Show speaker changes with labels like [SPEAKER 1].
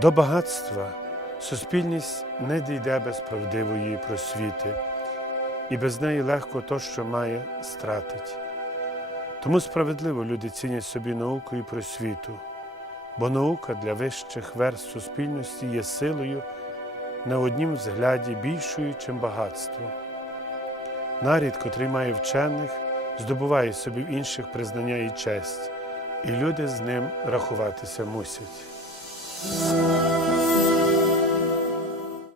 [SPEAKER 1] До багатства суспільність не дійде без правдивої просвіти, і без неї легко то, що має, стратить. Тому справедливо люди цінять собі науку і просвіту, бо наука для вищих верств суспільності є силою на однім взгляді більшою, чим багатство. Нарід, котрий має вчених, здобуває собі в інших признання і честь, і люди з ним рахуватися мусять.